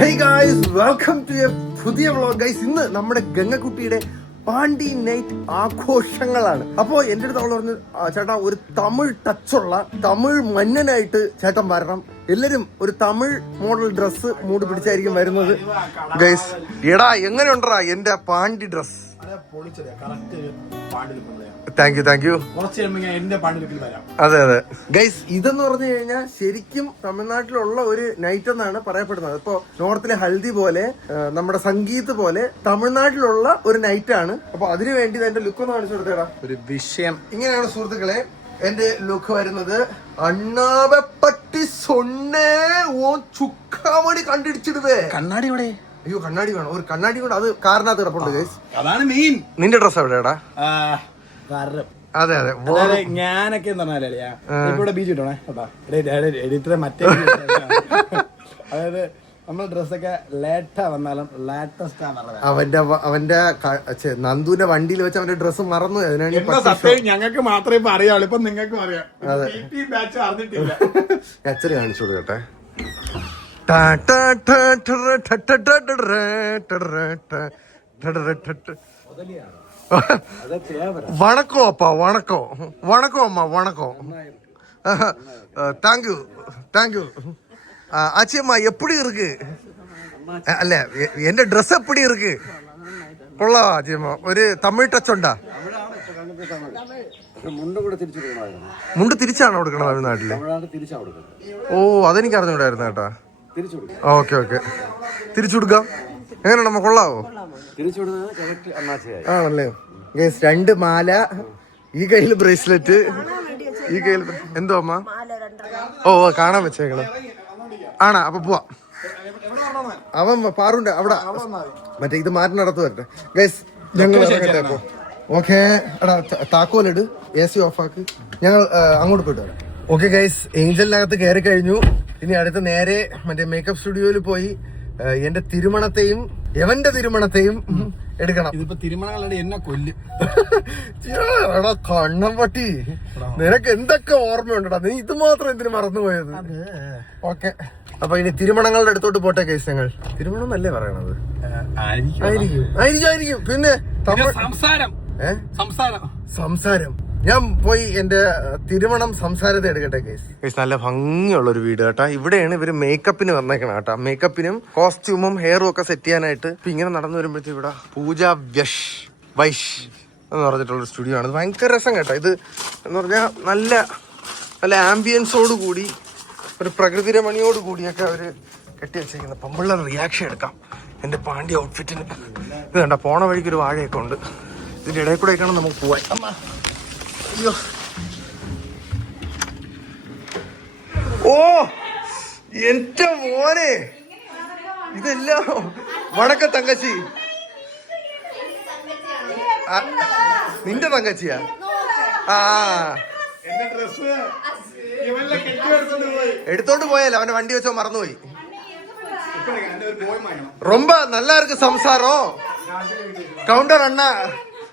Hey guys, welcome to a പുതിയ vlog guys. ഇന്ന് നമ്മുടെ ഗംഗക്കുട്ടിയുടെ പാണ്ടി നൈറ്റ് ആഘോഷങ്ങളാണ്. അപ്പോൾ എൻ്റെ അടുത്ത് അവൾ പറഞ്ഞു, ചേട്ടാ ഒരു തമിഴ് ടച്ചുള്ള തമിഴ് മന്നനായിട്ട് ചേട്ടൻ വരണം, എല്ലാരും ഒരു തമിഴ് മോഡൽ ഡ്രസ്സ് മൂടി പിടിച്ചായിരിക്കും വരുന്നത്. ഗൈസ് എടാ എങ്ങനെ ഉണ്ടറാ എന്റെ പാണ്ടി ഡ്രസ്? Thank you. അതെ അതെ ഗൈസ്, ഇതെന്ന് പറഞ്ഞു കഴിഞ്ഞാൽ ശരിക്കും തമിഴ്നാട്ടിലുള്ള ഒരു നൈറ്റ് എന്നാണ് പറയപ്പെടുന്നത്. ഇപ്പൊ നോർത്തിലെ ഹൽദി പോലെ നമ്മുടെ സംഗീത് പോലെ തമിഴ്നാട്ടിലുള്ള ഒരു നൈറ്റ് ആണ്. അപ്പൊ അതിനു വേണ്ടി എന്റെ ലുക്ക് ഒന്ന് കാണിച്ചു കൊടുത്തേടാ. ഒരു വിഷയം ഇങ്ങനെയാണ് സുഹൃത്തുക്കളെ എന്റെ ലുക്ക് വരുന്നത്. അണ്ണാവെപ്പട്ടി സൊണ്ണേ ഓ ചുക്കാമണി കണ്ടിടിച്ചിടുവേ. കണ്ണാടി ഇവിടെ? അയ്യോ കണ്ണാടി വേണം, ഒരു കണ്ണാടി കൊണ്ട് അത് കാറിനകത്ത് കിടപ്പുണ്ട് ഗൈസ്. അതാണ് മെയിൻ. നിന്റെ ഡ്രസ് എവിടെയാടാ? അതെ അതെ ഞാനൊക്കെ ഇവിടെ ബീച്ച് കിട്ടണേ എഡിറ്ററെ മറ്റേ അതായത് നമ്മളെ ഡ്രസ്സൊക്കെ ലേറ്റാ വന്നാലും ലേറ്റസ്റ്റ് അവന്റെ നന്ദുവിന്റെ വണ്ടിയിൽ വെച്ച് അവന്റെ ഡ്രസ്സ് മറന്നു. അതിനാണ് ഞങ്ങൾക്ക് മാത്രമേ ഇപ്പൊ അറിയാവുള്ളൂ, ഇപ്പൊ നിങ്ങൾക്കും അറിയാം. അച്ഛന് കാണിച്ചു കൊടുക്കട്ടെ. வணக்கம் அப்பா, வணக்கம் வணக்கம் அம்மா, வணக்கம். தேங்க்யூ ஆச்சியம்மா. எப்படி இருக்கு? അല്ല എന്റെ ഡ്രസ് എപ്പടി ഇருக்கு? കൊള്ളാ ആച്ചിയമ്മ. ഒരു തമിഴ് ടച്ച് ഉണ്ടാ? മുണ്ട് തിരിച്ചാണോ കൊടുക്കണത് തമിഴ്നാട്ടില്? ഓ അതെനിക്ക് അറിഞ്ഞൂടായിരുന്നു കേട്ടാ. ഓക്കെ തിരിച്ചു കൊടുക്കാം. എങ്ങനെയാണ് നമ്മ കൊള്ളാവോ? ആണല്ലേ ഗൈസ്, 2 മാല, ഈ കയ്യില് ബ്രേസ്ലെറ്റ്, ഈ കയ്യിൽ എന്തോ അമ്മ. ഓ കാണാൻ വെച്ചേക്കണം ആണാ. അപ്പൊ പോവാ. അവൻ പാറുണ്ട് അവിടെ, മറ്റേ ഇത് മാറ്റി നടത്തു വരട്ടെ ഗൈസ്. ഞങ്ങൾ ഇറങ്ങട്ടെ അപ്പൊ. ഓക്കെ എടാ താക്കോലിട്, AC ഓഫാക്ക്, ഞങ്ങൾ അങ്ങോട്ട് പോയിട്ട് വരാം. ഓക്കെ ഗൈസ്, ഏഞ്ചലിനകത്ത് കയറി കഴിഞ്ഞു. ഇനി അടുത്ത് നേരെ മറ്റേ മേക്കപ്പ് സ്റ്റുഡിയോയിൽ പോയി എന്റെ തിരുമണത്തെയും എവന്റെ തിരുമണത്തെയും എടുക്കണം. ഇതിപ്പോ തിരുമണങ്ങളുടെ എന്നെ കൊല്ലും. എടാ കണ്ണം പട്ടി, നിനക്ക് എന്തൊക്കെ ഓർമ്മയുണ്ടടാ, നീ ഇത് മാത്രം എന്തിനു മറന്നുപോയത്? ഓക്കെ അപ്പൊ ഇനി തിരുമണങ്ങളുടെ അടുത്തോട്ട് പോട്ടെ കേസ്. ഞങ്ങൾ തിരുമണം എന്നല്ലേ പറയണത്? ആയിരിക്കും. പിന്നെ സംസാരം ഞാൻ പോയി എന്റെ തിരുമണം സംസാരത്തെ എടുക്കട്ടെ കേസ്. നല്ല ഭംഗിയുള്ള ഒരു വീട് കേട്ടാ. ഇവിടെയാണ് ഇവര് മേക്കപ്പിന് വന്നേക്കണം കേട്ടാ. മേക്കപ്പിനും കോസ്റ്റ്യൂമും ഹെയറും ഒക്കെ സെറ്റ് ചെയ്യാനായിട്ട്. ഇപ്പൊ ഇങ്ങനെ നടന്നു വരുമ്പോഴത്തേക്ക് ഇവിടെ പൂജ വൈഷ് എന്ന് പറഞ്ഞിട്ടുള്ള സ്റ്റുഡിയോ ആണ്. ഭയങ്കര രസം കേട്ടോ. ഇത് എന്ന് പറഞ്ഞാൽ നല്ല ആംബിയൻസോട് കൂടി ഒരു പ്രകൃതി രമണിയോട് കൂടിയൊക്കെ അവര് കെട്ടി വെച്ചേക്കുന്നത്. പമ്പുള്ള റിയാക്ഷൻ എടുക്കാം എന്റെ പാണ്ടി ഔട്ട്ഫിറ്റിന്. ഇത് കണ്ട പോണ വഴിക്ക് ഒരു വാഴയൊക്കെ ഉണ്ട്. ഇതിന്റെ ഇടയിൽ കൂടെ ഒക്കെയാണ് നമുക്ക് പോവാൻ. അയ്യോ ഓ എന്റെ മോനെ, ഇതെല്ലാം വണക്ക തങ്കച്ചി. നിന്റെ തങ്കച്ചിയാ? എടുത്തോണ്ട് പോയാലോ, അവന്റെ വണ്ടി വെച്ചോ മറന്നുപോയി. ரொம்ப நல்லா இருக்கு സംസാരം. കൗണ്ടർ അണ്ണ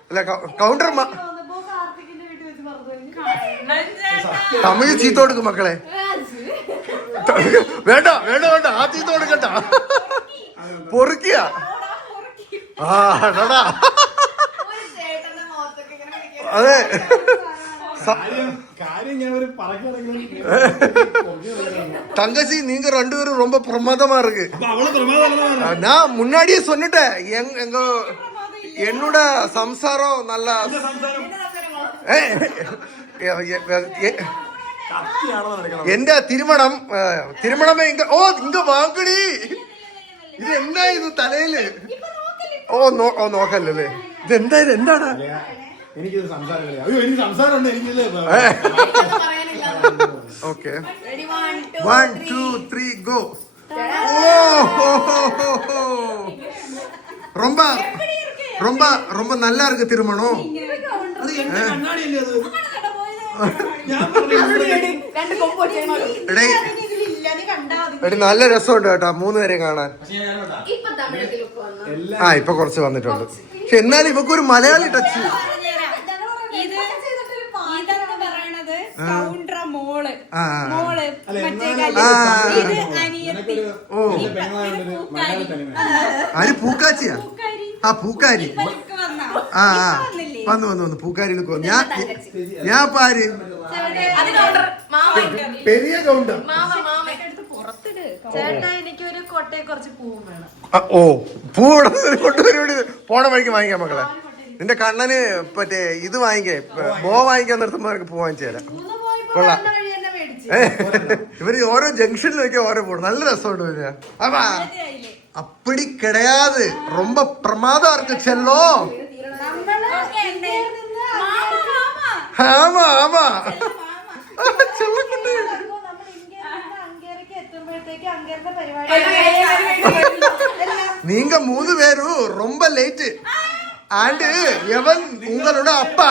അല്ല കൗണ്ടർ തമിഴ് ചീത്ത കൊടുക്കും മക്കളെ. വേണ്ട ആ ചീത്ത കൊടുക്കണ്ട, പൊറുക്കിയ. അതെ தங்கச்சி நீங்க 2 பேரும் ரொம்ப பிரமாதமா இருக்கு. நான் முன்னாடியே சொன்னிட்டேன், எங்க என்னோட சம்சாரம் நல்லா. എന്റെ തിരുമണമേ ഇങ്ങ വാങ്ങടി. ഇത് എന്താ ഇത് തലയില്? നോക്കല്ലേ ഇത് എന്താണ്? Okay 1 2 3 go. ரொம்ப நல்லா இருக்கு திருமணம். നല്ല രസമുണ്ട് കേട്ടോ 3 പേരെ കാണാൻ. ഇപ്പൊ കുറച്ച് വന്നിട്ടുണ്ട്. പക്ഷെ എന്നാലും ഇവക്കൊരു മലയാളി ടച്ച്. കൗണ്ടറ മോള് ആ. മോള് മറ്റേ ഇത് അനിയത്തി ആര് പൂക്കാച്ചിയാ? ആ പൂക്കാരി. ആ വന്നു പൂക്കാരിയിൽ ഞാൻ പാര് പെരിയ കൗണ്ടർ. ചേട്ടാ എനിക്കൊരു കൊട്ടയെ കുറച്ച് പൂവും വേണം. ഓ പൂ കൊണ്ടുവരും. പോണ വഴിക്ക് വാങ്ങിക്കാം മക്കളെ. നിന്റെ കണ്ണന് മറ്റേ ഇത് വാങ്ങിക്കേ, ബോ വാങ്ങിക്കാൻ നിർത്തുമ്പോ പൂ വാങ്ങിച്ചു തരാം. കൊള്ളാം. ഇവര് ഓരോ ജംഗ്ഷനിലൊക്കെ ഓരോ പോണം. നല്ല രസമുണ്ട് വരിക. അപ്പാ അപ്പടി കിടയാത് ரொம்ப പ്രമാദം ഇருக்கு ചെല്ലോ. ആമാ ആമാ ചെല്ലക്കുണ്ട്. நீங்க 3 பேரும் ரொம்ப லேட் ஆண்டு எவன் உங்களோட அப்பா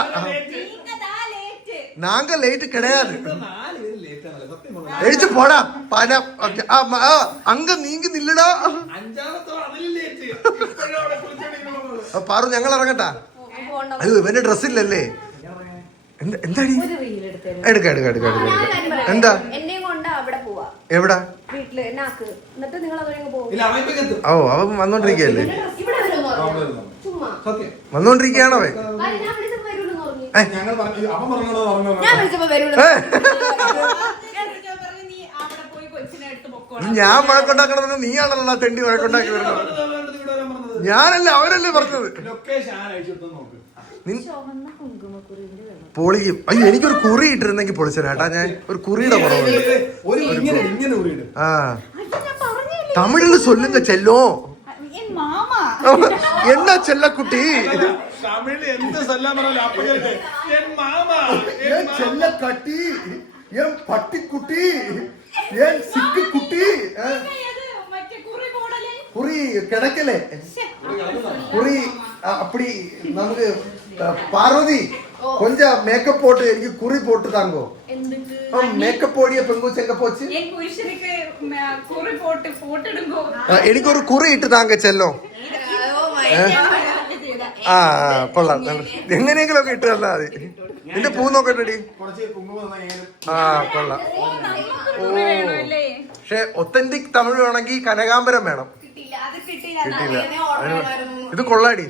நாங்க லேட் கிடையாது எழுச்சு போடா பணம் அங்க நீங்க നില്ലടാ പാറു ഞങ്ങൾ ഇറങ്ങട്ടാ അയ്യോ ഇവന്റെ ഡ്രസ് ഇല്ലല്ലേ എന്താടി എടുക്ക എന്താ എവിടാ ഓ അവൻ വന്നോണ്ടിരിക്കല്ലേ വന്നോണ്ടിരിക്കയാണോ അവൻ ഞാൻ വഴക്കുണ്ടാക്കണമെന്ന് നീയാണല്ലോ തെണ്ടി വഴക്കുണ്ടാക്കി വരുന്നത്. ഞാനല്ല അവരല്ലേ പറഞ്ഞത്. പൊളിക്കും. അയ്യോ എനിക്കൊരു കുറി ഇട്ടിരുന്നെങ്കിൽ പൊളിച്ചേട്ടാ. ഞാൻ ഒരു കുറിയുടെ കുറവുണ്ട്. ആ തമിഴില് സൊല്ലുങ്ക ചെല്ലോ എന്നാ ചെല്ലക്കുട്ടി ചെല്ലക്കട്ടി പട്ടിക്കുട്ടി സിക്കുട്ടി കുറി കിടക്കലേ കുറി அப்படி നമുക്ക് പാർവതി கொஞ்சம் மேக்கப் போட்டு എനിക്ക് കുറി போட்டு தாங்கோ. മേക്കപ്പ് പോടിയ പെങ്കൂച്ച് എങ്ക പോച്ച് എനിക്കൊരു കുറി ഇട്ട് താങ്ക ചെല്ലോ. ആ കൊള്ളാം. എങ്ങനെയെങ്കിലും ഒക്കെ ഇട്ട് തന്നാ മതി. നിന്റെ പൂ നോക്കട്ടെടി. ആ കൊള്ളാം. ഓ പക്ഷെ ഒത്തന്റിക് തമിഴ് വേണമെങ്കിൽ കനകാംബരം വേണം. കിട്ടിയില്ല. ഇത് കൊള്ളാടി.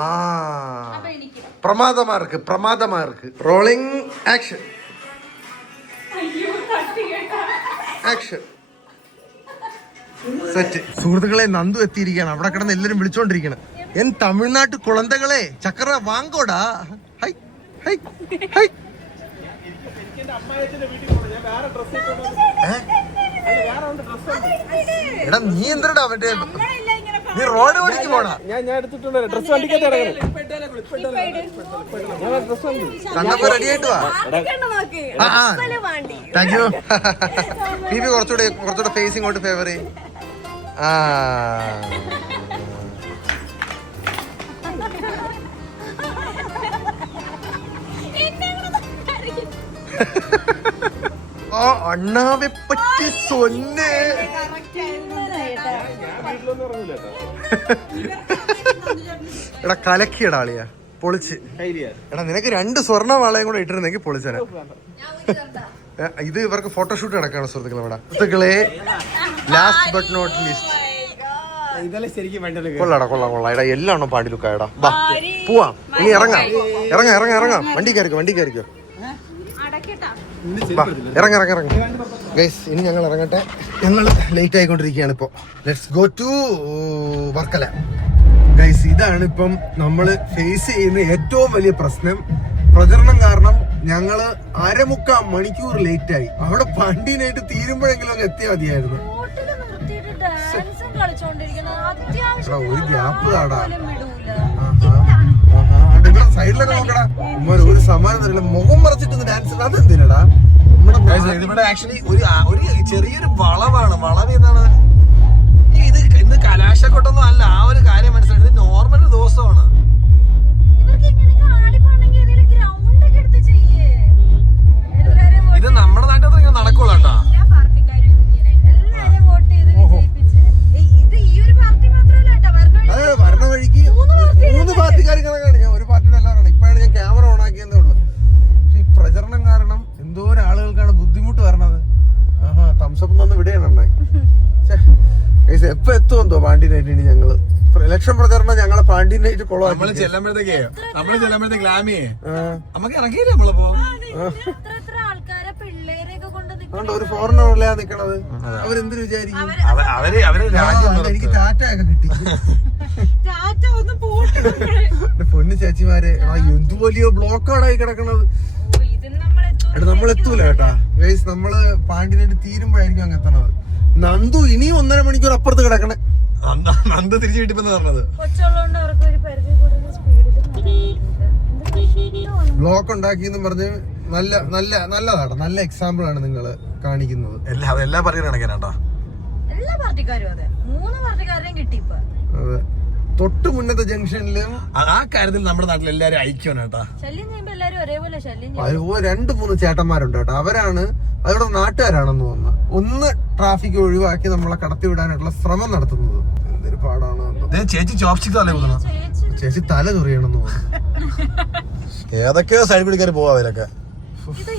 ആ പ്രമാദമാ ഇருக்கு റോളിംഗ് ആക്ഷൻ സെറ്റ്. സുഹൃത്തുക്കളെ നന്ദു എത്തിയിരിക്കുകയാണ്. അവിടെ കിടന്ന് എല്ലാരും വിളിച്ചോണ്ടിരിക്കണം. എൻ തമിഴ്നാട്ട് കുളന്തകളെ ചക്കര വാങ്കോടാ. High high high. എടാ നീ എന്തടാ മറ്റേ നീ റോഡ് വഴിക്ക് പോണ കണ്ടപ്പോ റെഡി ആയിട്ട് വാ. Thank you. പി പി കുറച്ചുകൂടെ ഫേസ് ഇങ്ങോട്ട് ഫേവർ ചെയ്യും. ആ അണ്ണാവെ പറ്റി സൊന്നെ. എടാ കലക്കിയടാ ആളിയാ പൊളിച്ച്. എടാ നിനക്ക് 2 സ്വർണ്ണ വാളയും കൂടെ ഇട്ടിരുന്നെങ്കിൽ പൊളിച്ചനെ. ഇത് ഇവർക്ക് ഫോട്ടോഷൂട്ട് നടക്കാണ് സുഹൃത്തുക്കളെ. ഇവിടെ സുഹൃത്തുക്കളെ ലാസ്റ്റ് ബട്ട് നോട്ട് ലീസ്റ്റ് കൊള്ളാം. എടാ എല്ലാം പാണ്ടി ലുക്കായടാ. ബാ പോവാം. ഇനി ഇറങ്ങാം. വണ്ടി കയറിക്കോ. ഇറങ്ങ ഗൈസ്. ഇനി ഞങ്ങൾ ഇറങ്ങട്ടെ. ഞങ്ങൾ ലേറ്റ് ആയിക്കൊണ്ടിരിക്കുകയാണ് ഇപ്പൊ. Let's go to Varkala. Guys ഇതാണ് ഇപ്പം നമ്മള് ഫേസ് ചെയ്യുന്ന ഏറ്റവും വലിയ പ്രശ്നം. പ്രചരണം കാരണം ഞങ്ങള് 1/4 മണിക്കൂർ ലേറ്റ് ആയി. അവിടെ വണ്ടീനായിട്ട് തീരുമ്പോഴെങ്കിലും അങ്ങ് എത്തിയാൽ മതിയായിരുന്നു. ഒരു ഗ്യാപ്പ് താടാ. സൈഡിലൊക്കെ നോക്കടാ. ഒരു സമാനം തരില്ല. മുഖം മറച്ചിട്ട് ഡാൻസ് അതെന്തിനടാ? നമ്മുടെ ആക്ച്വലി ഒരു ചെറിയൊരു വളവാണ്. വളവ് എന്നാണ് ഇത്. ഇന്ന് കലാശക്കൊട്ടൊന്നും അല്ല. ആ ഒരു കാര്യം മനസ്സിലായി. ഇത് നോർമൽ ദിവസമാണ്. ഇത് നമ്മുടെ നാട്ടിൽ ഇങ്ങനെ നടക്കുള്ളൂ കേട്ടോ. വരണ വഴിക്ക് 3 പാർട്ടി തംസപ്പ് ഒന്ന് വിടുകയാണ് അണ്ണായി. എപ്പോ എത്തുമെന്തോ പാണ്ടി നൈറ്റ്. ഇനി ഞങ്ങള് ഇലക്ഷൻ പ്രചരണം ഞങ്ങളെ പാണ്ടി നൈറ്റ് കൊളാക്കി. നമ്മള് ചെല്ലുമ്പോഴത്തേക്ക് ലാമിയെ നമുക്ക് ഇറങ്ങിയില്ല നമ്മളിപ്പോ. അതുകൊണ്ട് ഒരു ഫോറിനറിലാ നിക്കണത്. അവരെന്തിനു വിചാരിക്കും? അവര് രാജ്യം എനിക്ക് ടാറ്റ ഒക്കെ കിട്ടി. പൊന്നു ചേച്ചിമാരെ, എന്തു വലിയ ബ്ലോക്കാണായി കിടക്കണത്. നമ്മൾ എത്തൂല കേട്ടാ ഗൈസ്. നമ്മള് പാണ്ടിനായിട്ട് തീരുമ്പോഴായിരിക്കും അങ്ങ് എത്തണത്. നന്ദു ഇനിയും 1.5 മണിക്കൂർ അപ്പുറത്ത് കിടക്കണേ. നന്ദ തിരിച്ചു കിട്ടിപ്പെന്ന് പറഞ്ഞത് ബ്ലോക്ക് ഉണ്ടാക്കിയെന്നും പറഞ്ഞ് നല്ലതാട്ടോ. നല്ല എക്സാമ്പിൾ ആണ് നിങ്ങള് കാണിക്കുന്നത്. എല്ലാം പറയുന്ന കണക്കാനാട്ടോ. എല്ലാ പാർട്ടിക്കാരും അതെ, 3 പാർട്ടിക്കാരെയും കിട്ടി ഇപ്പൊ. അതെ, തൊട്ട് മുന്നത്തെ ജംഗ്ഷനില് ആ കാര്യത്തിൽ നമ്മുടെ നാട്ടിൽ എല്ലാരും ഐക്യമാണ് കേട്ടാ. ശല്യം ചെയ്യുമ്പോ എല്ലാരും ഒരേപോലെ ശല്യം 2-3 ചേട്ടന്മാരുണ്ട് കേട്ടോ. അവരാണ് അവരുടെ നാട്ടുകാരാണെന്ന് തോന്നുന്നു. ഒന്ന് ട്രാഫിക് ഒഴിവാക്കി നമ്മളെ കടത്തിവിടാനായിട്ടുള്ള ശ്രമം നടത്തുന്നത്. എന്തൊരു പാടാണ്. ചേച്ചി ചോപ്സ്റ്റിക്സ് അല്ലേ പോകുന്നത്? ചേച്ചി തല ചൊറിയണമെന്ന് തോന്നുന്നു. ഏതൊക്കെയോ സൈഡ് കൂടി കയറി പോവാ അവരൊക്കെ.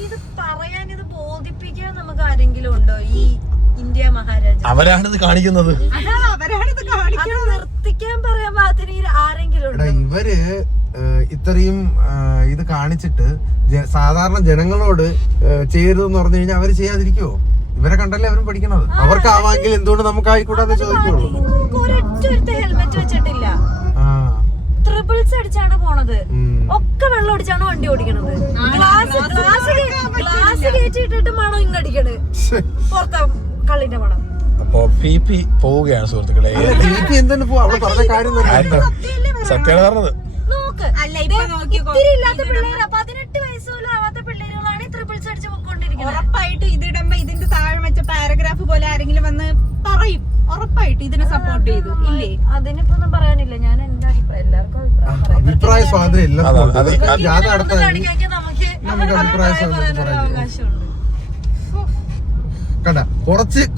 ഇത് പറയാൻ, ഇത് ബോധിപ്പിക്കാൻ നമുക്ക് ആരെങ്കിലും ഉണ്ടോ? ഈ ഇന്ത്യ മഹാരാജ അവരാണിത് കാണിക്കുന്നത്. അത് നിർത്തിക്കാൻ പറയാൻ പാകത്തിന് ആരെങ്കിലും ഉണ്ടോ? ഇവര് ഇത്രയും ഇത് കാണിച്ചിട്ട് സാധാരണ ജനങ്ങളോട് ചെയ്യരുതെന്ന് പറഞ്ഞു കഴിഞ്ഞാൽ അവര് ചെയ്യാതിരിക്കുവോ? ഇവരെ കണ്ടല്ലേ അവരും പഠിക്കണത്. അവർക്കാവാമെങ്കിൽ എന്തുകൊണ്ട് നമുക്ക് ആയിക്കൂടാന്ന് ചോദിക്കുള്ളൂ. ഒരൊറ്റ ഹെൽമെറ്റ് വെച്ചിട്ടില്ല. ട്രിപ്പിൾസ് അടിച്ചാണ് പോണത്. ഒക്കെ വെള്ളം അടിച്ചാണ് വണ്ടി ഓടിക്കണത്. ഗ്ലാസ് കയറ്റിട്ടിട്ട് മണം ഇങ്ങടിക്കണ്. പുറത്തെ കള്ളിന്റെ മണം. അപ്പൊ പോവുകയാണ് സുഹൃത്തുക്കളെ. എന്തിനു പോവാ? അവിടെ പറഞ്ഞ കാര്യം സത്യമാണ് പറഞ്ഞത്. നോക്ക്, ഇത്തിരി ഇല്ലാത്ത പിള്ളേര്, 18 വയസ്സ് പോലും ആവാത്ത പിള്ളേരുകളാണ് ഈ ട്രിപ്പിൾസ് അടിച്ച് പൊക്കോണ്ടിരിക്കുന്നത്. ഉറപ്പായിട്ട് ഇതിടുമ്പോ ഇതിന്റെ താഴെ വെച്ച പാരഗ്രാഫ് പോലെ ആരെങ്കിലും വന്ന് പറയും. ഉറപ്പായിട്ട് ഇതിനെ സപ്പോർട്ട് ചെയ്തു ഇല്ലേ? അതിനിപ്പോ ഒന്നും പറയാനില്ല. ഞാൻ എന്റെ അഭിപ്രായം, എല്ലാവർക്കും അഭിപ്രായ സ്വാതന്ത്ര്യം ഇല്ല. നമുക്ക് അഭിപ്രായ സ്വാതന്ത്ര്യം അവകാശമുണ്ട്. കണ്ട,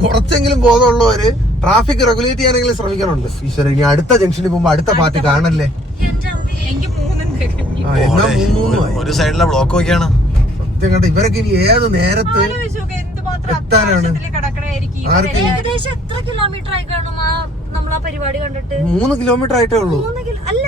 കുറച്ചെങ്കിലും ബോധമുള്ളവര് ട്രാഫിക് റെഗുലേറ്റ് ചെയ്യാനെങ്കിലും ശ്രമിക്കാനുണ്ട്. ഈശ്വര, ഇനി അടുത്ത ജംഗ്ഷനിൽ പോകുമ്പോ അടുത്ത പാർട്ടി കാണല്ലേ. എനിക്ക് 3 എന്നാ 3 ഒരു സൈഡിലെ ബ്ലോക്ക് നോക്കിയാണ് സത്യം. കണ്ട, ഇവരൊക്കെ ഇനി ഏത് നേരത്ത് എത്താനാണ്? ഏകദേശം എത്ര കിലോമീറ്റർ ആയി കാണും നമ്മൾ ആ പരിപാടി കണ്ടിട്ട്? 3 കിലോമീറ്റർ ആയിട്ടേ ഉള്ളൂ. അല്ല,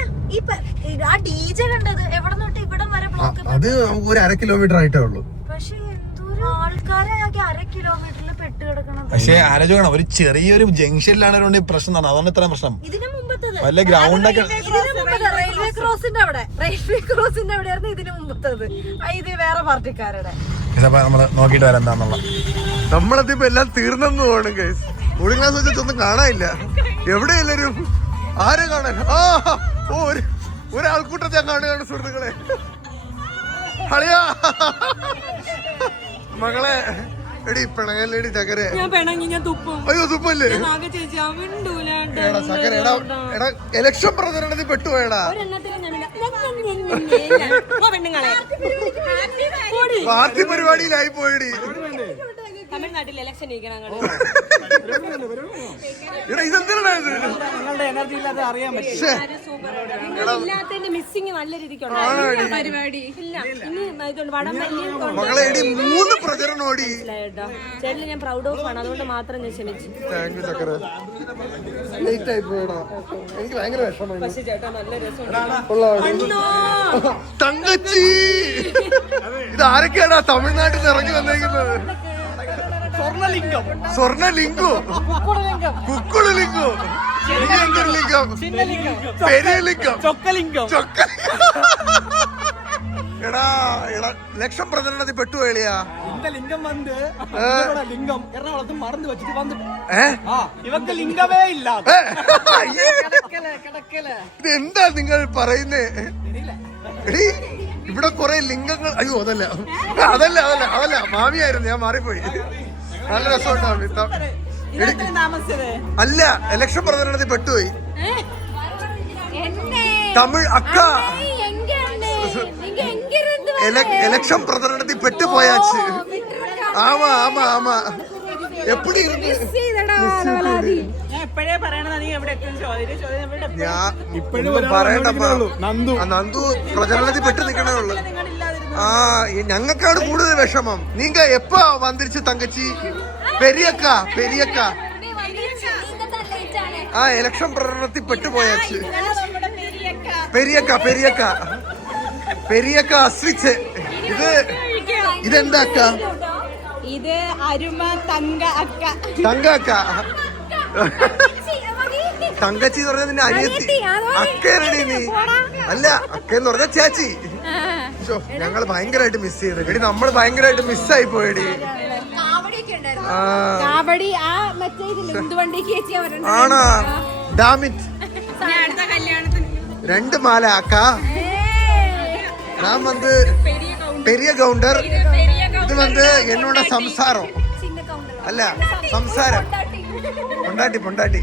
ആ DJ കണ്ടത് എവിടെ തൊട്ട് ഇവിടം വരെ ബ്ലോക്ക്. അത് നമുക്ക് ഒരു 1/2 കിലോമീറ്റർ ആയിട്ടേ ഉള്ളൂ. പക്ഷെ എന്തോരം ആൾക്കാരെ 1/2 കിലോമീറ്ററിൽ പെട്ട് കിടക്കണം. പക്ഷെ ആലോചിക്കണം, ഒരു ചെറിയൊരു ജംഗ്ഷനിലാണ് പ്രശ്നം. അതാണ് ഇത്രയും പ്രശ്നം. ഇതിന് മുമ്പത്തത് വല്ല ഗ്രൗണ്ടൊക്കെ റെയിൽവേ ക്രോസിന്റെ അവിടെയായിരുന്നു ഇതിന് മുമ്പത്തത്. ഇത് വേറെ പാർട്ടിക്കാരുടെ. നമ്മള് നോക്കിട്ട് വരാം എന്താന്നുള്ള. നമ്മളെത്തിപ്പോ എല്ലാം തീർന്നെന്ന് തോന്നും ഗൈസ്. കൂളിംഗ് ഗ്ലാസ് വെച്ചിട്ടൊന്നും കാണാനില്ല. എവിടെ എല്ലാരും? ആരെ കാണാൻ? ഒരാൾക്കൂട്ടത്തെ ഞാൻ കാണുകയാണ് സുഹൃത്തുക്കളെ. അളിയാ മകളെ, എടി പിണങ്ങല്ലേടി ചക്കരെ. അയ്യോ തുപ്പല്ലേ ചക്കര. എടാ ഇലക്ഷൻ പ്രചരണത്തിൽ പെട്ടുപോയടാ. പാർട്ടി പരിപാടിയിലായി പോയടി. തമിഴ്നാട്ടിൽ ഇലക്ഷൻ മിസ്സിങ് നല്ല രീതിക്കുണ്ട് പരിപാടി. ഇല്ല, ഇനി മകളെ എടി 3 പ്രചരണം ഓടി. ചേട്ടന് ഞാൻ പ്രൗഡ് ഓഫ് ആണ്, അതുകൊണ്ട് മാത്രം ഞാൻ ക്ഷമിച്ചു. താങ്ക് യു ചക്കര. ലേറ്റ് ആയി പോയടാ. എനിക്ക് ഭയങ്കര വിഷമമായി. പക്ഷെ ചേട്ടാ നല്ല രസം. തങ്കച്ചി, ഇത് ആരൊക്കെയാടാ തമിഴ്നാട്ടിൽ നിന്ന് ഇറങ്ങി വന്നേക്കുന്നത്? സ്വർണ്ണലിംഗോ, കുക്കുളിലിംഗോ, എന്തൊരു ലിംഗം? പെരിയ ലിംഗം, ചൊക്കലിംഗം. എടാ ലക്ഷം പ്രചരണത്തിൽ പെട്ടുപോയളിയാ. ലിംഗം വന്ന് ലിംഗം എറണാകുളത്ത് മറന്നു വെച്ചിട്ട് വന്നിട്ട് ഇവക്ക് ലിംഗമേ ഇല്ല. ഇതെന്താ നിങ്ങൾ പറയുന്നേ? എടീ, ഇവിടെ കൊറേ ലിംഗങ്ങൾ. അയ്യോ അതല്ല മാമിയായിരുന്നു, ഞാൻ മാറിപ്പോയി. നല്ല രസമുണ്ടാവും. അല്ല, ഇലക്ഷൻ പ്രചരണത്തിൽ പെട്ടുപോയി. തമിഴ് അക്ക ഇലക്ഷൻ പ്രചരണത്തിൽ പെട്ടുപോയാച്ച്. ആമാ എപ്പടി ഞാൻ ഇപ്പോഴും പറയണ്ടപ്പോ. നന്ദു പ്രചരണത്തിൽ പെട്ട് നിക്കണേ ഉള്ളു. ഞങ്ങൾക്കാണ് കൂടുതൽ വിഷമം. നീങ്ക എപ്പ വന്നിരിച്ചു തങ്കച്ചി? പെരിയക്ക ഇലക്ഷൻ പ്രകടനത്തിൽ പെട്ടുപോയാച്ച്. പെരിയക്ക അസ്വിച്ച്. ഇതെന്താ അക്ക? ഇത് അരുമ തങ്ക അക്ക. തങ്കച്ചി എന്ന് പറഞ്ഞാൽ നിന്റെ അനിയത്തി. അക്കയറടി നീ. അല്ല, അക്കയെന്ന് പറഞ്ഞ ചേച്ചി. ഞങ്ങള് ഭയങ്കരമായിട്ട് മിസ് ചെയ്തു. എടി നമ്മള് ഭയങ്കരമായിട്ട് മിസ്സായി പോയടി. ആണോ? ഡാമിറ്റ്. 2 മാല അക്ക. ഞാൻ വന്ന് പെരിയ കൗണ്ടർ. ഇത് വന്ന് എന്നോட സംസാരം അല്ല, സംസാരം. പൊണ്ടാട്ടി.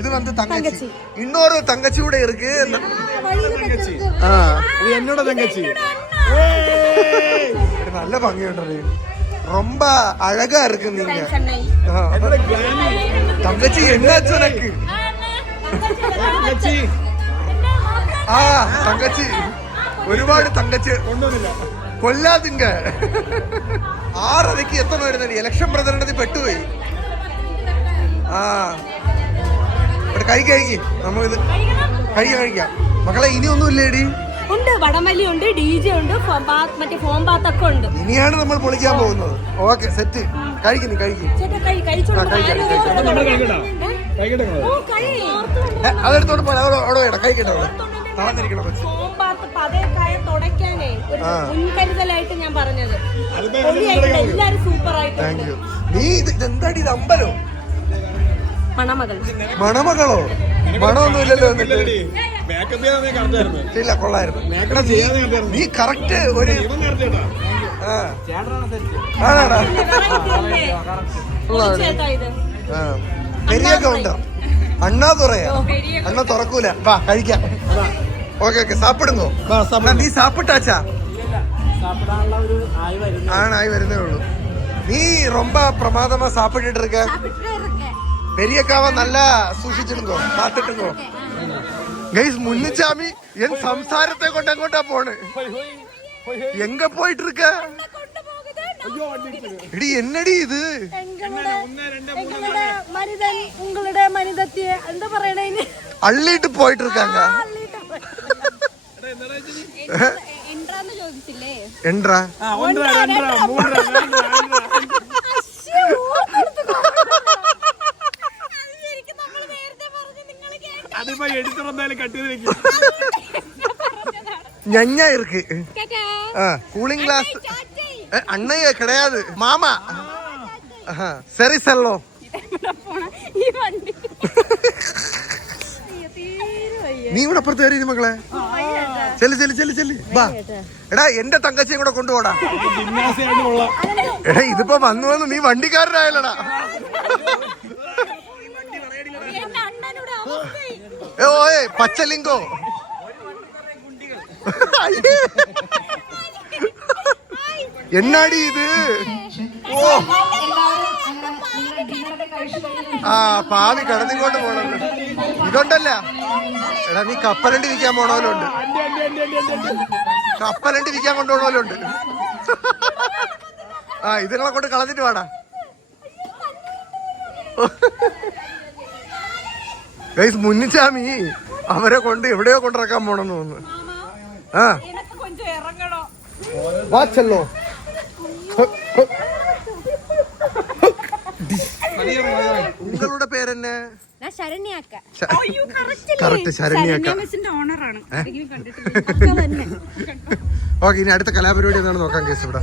ഇത് വന്ന് തങ്കച്ചി. இன்னொரு தங்கச்சி கூட இருக்கு. എന്നോട് തങ്കച്ചി நல்ல ഭംഗിയുണ്ടോ? ரொம்ப அழகா இருக்கு நீங்க. தங்கச்சி என்னாச்சு உனக்கு? തങ്കച്ചി ഒരുപാട് തങ്കച്ചി കൊല്ലാതിങ്ക. 6:30 എത്തണമായിരുന്നു. ഇലക്ഷൻ പ്രചരണത്തിൽ പെട്ടുപോയി. കഴിക്ക് നമുക്കിത് കഴിക്കാം. മക്കളെ ഇനിയൊന്നും ഇല്ലേടി? ഉണ്ട്, വടംവലി ഉണ്ട്, DJ ഉണ്ട്, മറ്റേ ഫോം ബാത്തൊക്കെ ഉണ്ട്. ഇനിയാണ് നമ്മൾ പൊളിക്കാൻ പോകുന്നത്. Okay, set. കഴിക്കുന്നു. അതെടുത്തോണ്ട് പോലെ അവിടെ കഴിക്കട്ടെ. തളർന്നിരിക്കണം. ഫോം ബാത്ത് പതേക്കായ തുടയ്ക്കാനേ ഒരു മുൻകരുതലായിട്ട് ഞാൻ പറഞ്ഞത്. എല്ലാരും സൂപ്പർ ആയിട്ട്. നീ ഇതെന്താടി? ഇത് അമ്പലോ? മണമകളോ? മണമൊന്നും ഇല്ലല്ലോ. ഇല്ല, കൊള്ളായിരുന്നു. നീ കറക്റ്റ് ഒരു പെരിയ കൗണ്ടർ. അണ്ണാ തുറക്കൂല. വാ കഴിക്കാം. ഓക്കെ, സാപ്പിടുന്നോ? നീ സാപ്പിട്ടാച്ചാ? ആയി വരുന്നേ ഉള്ളൂ. നീ ரொம்ப പ്രമാദമാ സാപ്പിട്ടിട്ട് இருக்க. பெரியக்காவை நல்லா சூஷிச்சிருங்கோ, காத்துட்டுங்கோ. கைஸ், முன்னுச்சாமி என் சம்சாரத்தை கொண்டு எங்கோட்டா போனு? எங்க போயிட்டு இருக்க? இடி என்னடி இது? உங்களுடைய மனிதத்தை എന്താ പറയണേ? അള്ളിട്ട് പോയിട്ട് இருக்காங்க. എൻട്രാന്ന് ചോദിച്ചില്ലേ? എൻട്രാ ഞഞ്ഞ இருக்கு. கூலிங் கிளாஸ் அண்ணைய கிடையாது, மாமா. சரி செல்லோ. നീ ഇവിടെ അപ്പുറത്ത് കയറി മക്കളെ. ചെല്ല്. ബാ എടാ, എന്റെ തങ്കച്ചിയും കൂടെ കൊണ്ടുപോടാ. എടാ, ഇതിപ്പോ വന്നു നീ വണ്ടിക്കാരനായല്ലടാ. ഓയ് പച്ചലിംഗോ. എന്നാടി ഇത്? ഓ, പാവി കടന്നിങ്ങോട്ട് പോണല്ലോ. ഇതുണ്ടല്ല, എടാ നീ കപ്പലണ്ടി വിൽക്കാൻ പോണവലുണ്ട്. കപ്പലണ്ടി വിൽക്കാൻ കൊണ്ടുപോകണവലുണ്ട്. ഇതുങ്ങളെ കൊണ്ട് കളഞ്ഞിട്ട് വാടാ. മുന്നിച്ചാമി അവരെ കൊണ്ട് എവിടെയോ കൊണ്ടിറക്കാൻ പോണെന്ന് തോന്നുന്നു. വാച്ചല്ലോ. നിങ്ങളുടെ പേരെന്നെ? കറക്റ്റ്, ശരണ്യാക്ക. ഓക്കെ, ഇനി അടുത്ത കലാപരിപാടി എന്താണെന്ന് നോക്കാം. കേസ് ഇവിടെ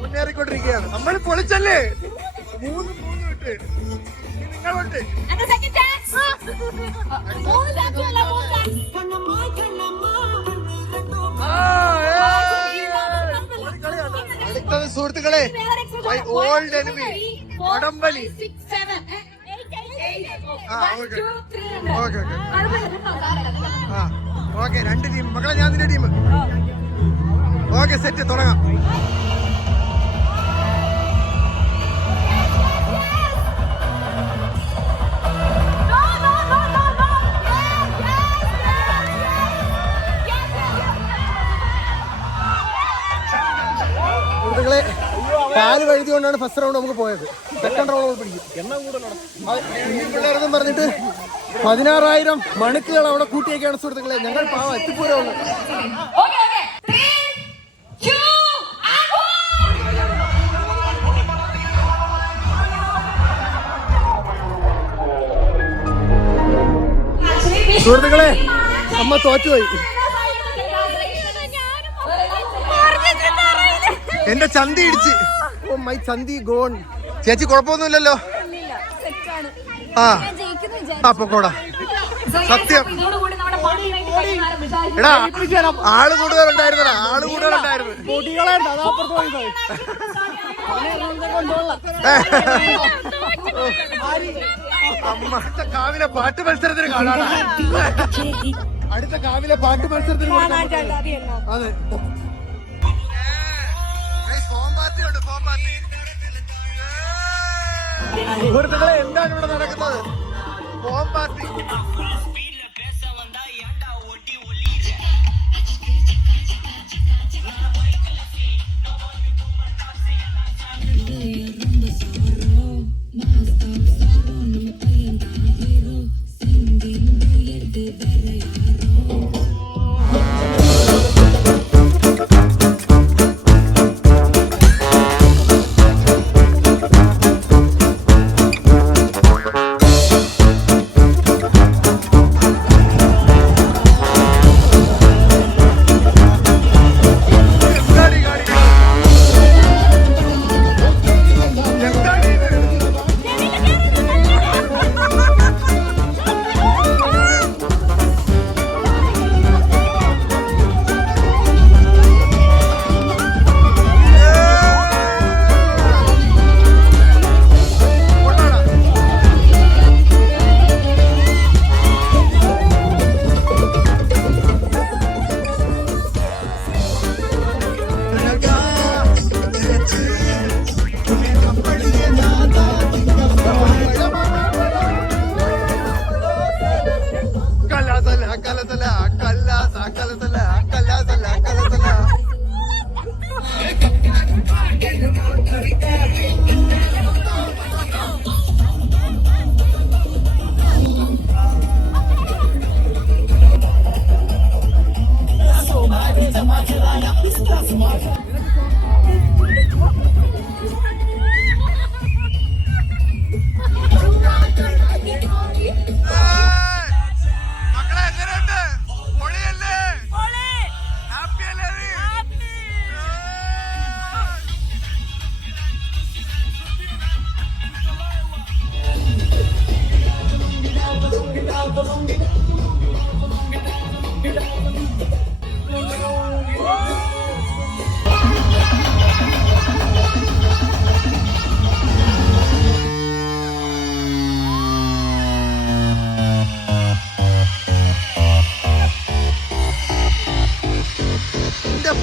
മുന്നേറിക്കൊണ്ടിരിക്കുകയാണ്. നമ്മൾ പൊളിച്ചല്ലേ 3 ഇട്ട് നിങ്ങളുണ്ട്. അടുത്തത് സുഹൃത്തുക്കളെ മൈ ഓൾഡ് എനിമി വടംവലി. ഓക്കെ 2 ടീം മക്കളെ, ഞാൻ നിന്റെ ടീം. ഓക്കെ സെറ്റ്, തുടങ്ങാം. സുഹൃത്തുക്കളെ കാല് വഴുതിക്കൊണ്ടാണ് ഫസ്റ്റ് റൗണ്ട് നമുക്ക് പോയത്. സെക്കൻഡ് റൗണ്ട് പിടിക്കും പിള്ളേരെന്നും പറഞ്ഞിട്ട് 16,000 മണിക്കുകൾ അവിടെ കൂട്ടിയൊക്കെയാണ് സുഹൃത്തുക്കളെ. ഞങ്ങൾ പാവം എത്തിപ്പൂരമുള്ളൂ. സുഹൃത്തുക്കളെ അമ്മ തോറ്റുപോയി. എന്റെ ചന്തി ഇടിച്ച്. ഓ മൈ ചന്തി ഗോൺ. ചേച്ചി കുഴപ്പമൊന്നുമില്ലല്ലോ? ആ പൊക്കോടാ. സത്യം എടാ, ആള് കൂടുതലുണ്ടായിരുന്നടാ, ആള് കൂടുതലുണ്ടായിരുന്നു. അമ്മ അടുത്ത കാവിലെ പാട്ട് മത്സരത്തിന് കാണാടാ. അടുത്ത കാവിലെ പാട്ട് മത്സരത്തിന് അതെ. സുഹൃത്തുക്കളെ എന്താണ് ഇവിടെ നടക്കുന്നത്? Form party.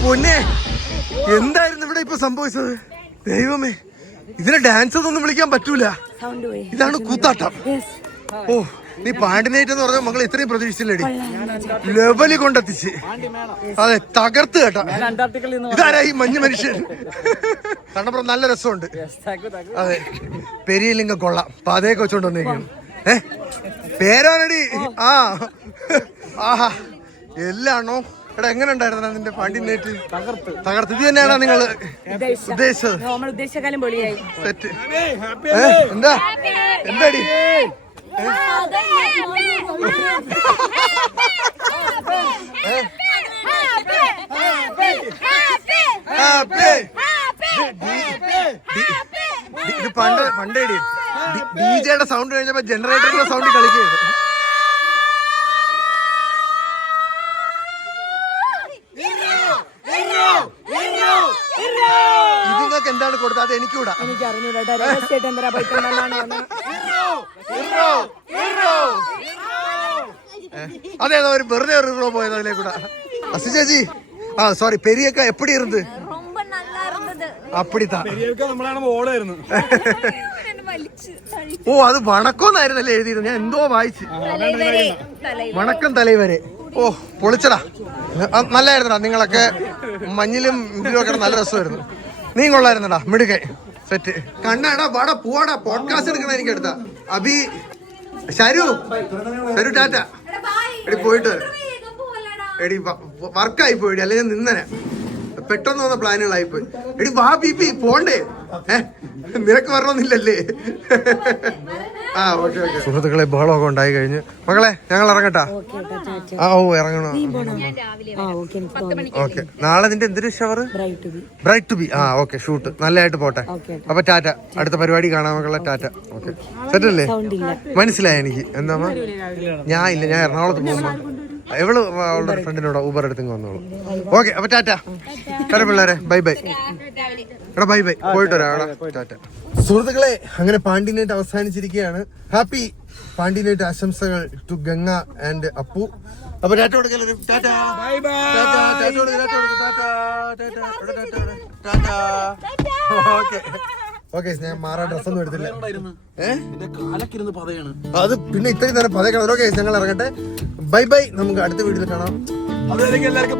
പൊന്നെ, എന്തായിരുന്നു ഇവിടെ ഇപ്പൊ സംഭവിച്ചത്? ദൈവമേ, ഇതിനെ ഡാൻസ് ഒന്നും വിളിക്കാൻ പറ്റൂല. ഇതാണ് കൂത്താട്ടം. ഓ, നീ പാണ്ടിനേറ്റ് എന്ന് പറഞ്ഞ മകൾ ഇത്രയും പ്രതീക്ഷിച്ചില്ലേടി. ലെവല് കൊണ്ടെത്തിച്ച്. അതെ, തകർത്ത് കേട്ടാ. ഇതാരാ ഈ മഞ്ഞ മനുഷ്യൻ? കണ്ടപ്പോ നല്ല രസമുണ്ട്. അതെ, പെരിയലിംഗം കൊള്ളാം. പാതയൊക്കെ വെച്ചോണ്ട് വന്നേക്കും. പേരാണടി. ആ ആഹാ, എല്ലാണോ? എടാ, എങ്ങനെ ഉണ്ടായിരുന്നു നിന്റെ പാണ്ടിനേറ്റ്? തകർത്ത്. ഇത് തന്നെയാണോ നിങ്ങൾ ഉദ്ദേശിച്ചത്? സെറ്റ്. എന്താ എന്താടി? ഹാപ്പി ഇത് പണ്ടേ ഡിജെയുടെ സൗണ്ട് കഴിഞ്ഞപ്പോ ജനറേറ്ററിന്റെ സൗണ്ട് കളിക്കുകയാണ്. ഇതിങ്ങൾക്ക് എന്താണ് കൊടുത്തത് അത് എനിക്കൂടാ. അതേതോ ഒരു വെറുതെ ഒരു ഹീറോ പോയത് അതിലേ കൂടെ. അസി ചേച്ചി സോറി പെരിയൊക്കെ എപ്പടി ഇരുന്ന് അപ്പടിത്താ. ഓ അത് വണക്കോന്നായിരുന്നല്ലേ എഴുതിയിരുന്നു. ഞാൻ എന്തോ വായിച്ചു. വണക്കം തലൈവരെ. ഓ പൊളിച്ചടാ, നല്ലായിരുന്നടാ. നിങ്ങളൊക്കെ മഞ്ഞിലും ഇതിലും ഒക്കെ നല്ല രസമായിരുന്നു. നീ കൊള്ളായിരുന്നടാ, മിടുക്കെ സെറ്റ്. കണ്ണാടാ വാടാ പോവാടാ, പോഡ്കാസ്റ്റ് എടുക്കണ എനിക്ക് എടുത്ത അഭി ശരു ടാറ്റ. എടി പോയിട്ട് എടി വർക്കായി പോയി, അല്ലെ ഞാൻ നിന്നനെ. പെട്ടെന്ന് വന്ന പ്ലാനുകളായിപ്പോയി. എടി വാ ബിപി പോണ്ടേ, നിനക്ക് വരണമെന്നില്ലല്ലേ? Okay okay. സുഹൃത്തുക്കളെ ബഹളമൊക്കെ ഉണ്ടായി കഴിഞ്ഞ് മക്കളെ ഞങ്ങൾ ഇറങ്ങട്ടാ. ഓ ഇറങ്ങണോ? ഓക്കെ. നാളെ നിന്റെ എന്തൊരു shower? Bride to be. Okay shoot നല്ലതായിട്ട് പോട്ടെ. അപ്പൊ ടാറ്റ, അടുത്ത പരിപാടി കാണാൻ മക്കളെ. ടാറ്റ. ഓക്കെ സെറ്റല്ലേ? മനസ്സിലായി എനിക്ക്. എന്താ ഞാൻ എറണാകുളത്ത് പോകുമ്പോ എവള് അവളുടെ ഫ്രണ്ടിനോട് ഊബർ എടുത്തെങ്കിൽ വന്നോളൂ. ഓക്കെ അപ്പൊ ടാറ്റ. ടാറ്റ പിള്ളേരെ, ബൈ ബൈ. എടാ ബൈ ബൈ, പോയിട്ട് വരാം. ടാറ്റ. സുഹൃത്തുക്കളെ അങ്ങനെ പാണ്ടി നൈറ്റ് അവസാനിച്ചിരിക്കുകയാണ്. ഹാപ്പി പാണ്ടി നൈറ്റ് ആശംസകൾ ടു ഗംഗ ആൻഡ് അപ്പു. അപ്പൊ ടാറ്റ കൊടുക്കലൊരു ടാറ്റ. Okay okay. ഞാൻ മാറാ ഡ്രസ്സൊന്നും എടുത്തില്ല. അത് പിന്നെ ഇത്രയും നേരം പതക്കണം. ഓക്കെ ഞങ്ങൾ ഇറങ്ങട്ടെ. Bye bye. നമുക്ക് അടുത്ത വീഡിയോയിൽ കാണാം. എല്ലാവർക്കും